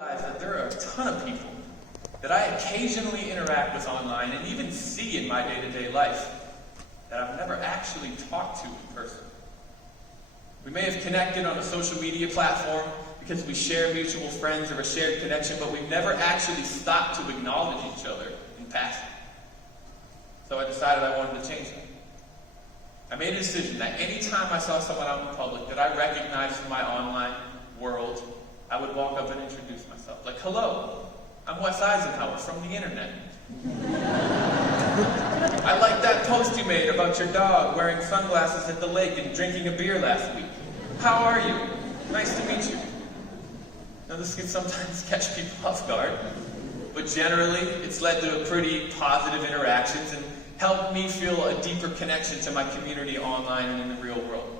That there are a ton of people that I occasionally interact with online and even see in my day-to-day life that I've never actually talked to in person. We may have connected on a social media platform because we share mutual friends or a shared connection, but we've never actually stopped to acknowledge each other in passing. So I decided I wanted to change that. I made a decision that anytime I saw someone out in public that I recognized from my online world, I would walk up and introduce myself. Like, hello, I'm Wes Eisenhauer from the internet. I like that post you made about your dog wearing sunglasses at the lake and drinking a beer last week. How are you? Nice to meet you. Now, this can sometimes catch people off guard, but generally, it's led to pretty positive interactions and helped me feel a deeper connection to my community online and in the real world.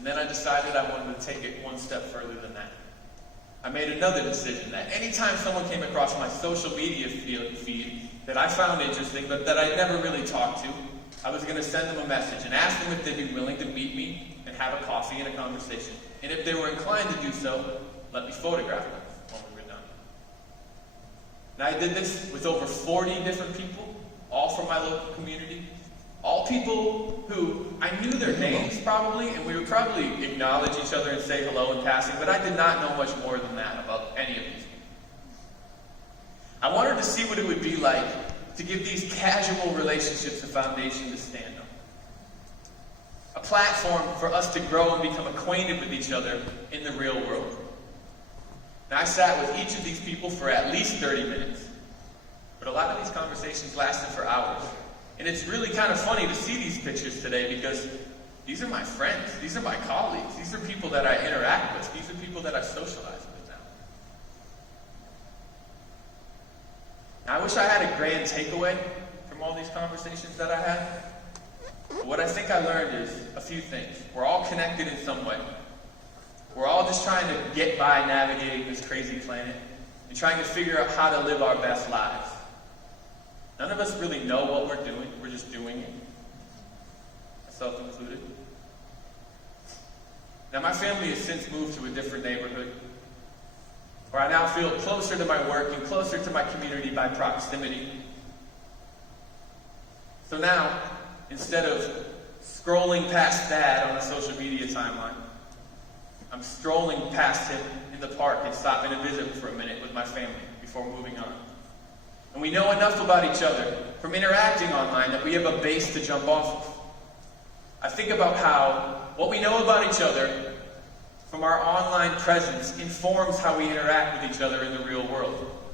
And then I decided I wanted to take it one step further than that. I made another decision that anytime someone came across my social media feed that I found interesting, but that I'd never really talked to, I was going to send them a message and ask them if they'd be willing to meet me and have a coffee and a conversation. And if they were inclined to do so, let me photograph them when we were done. And I did this with over 40 different people, all from my local community. All people who I knew their names probably, and we would probably acknowledge each other and say hello in passing, but I did not know much more than that about any of these people. I wanted to see what it would be like to give these casual relationships a foundation to stand on. A platform for us to grow and become acquainted with each other in the real world. Now, I sat with each of these people for at least 30 minutes, but a lot of these conversations lasted for hours. And it's really kind of funny to see these pictures today because these are my friends, these are my colleagues, these are people that I interact with, these are people that I socialize with now. Now, I wish I had a grand takeaway from all these conversations that I had. But what I think I learned is a few things. We're all connected in some way. We're all just trying to get by navigating this crazy planet and trying to figure out how to live our best lives. None of us really know what we're doing. We're just doing it. Myself included. Now, my family has since moved to a different neighborhood, where I now feel closer to my work and closer to my community by proximity. So now, instead of scrolling past Dad on a social media timeline, I'm strolling past him in the park and stopping to visit for a minute with my family before moving on. And we know enough about each other from interacting online that we have a base to jump off of. I think about how what we know about each other from our online presence informs how we interact with each other in the real world.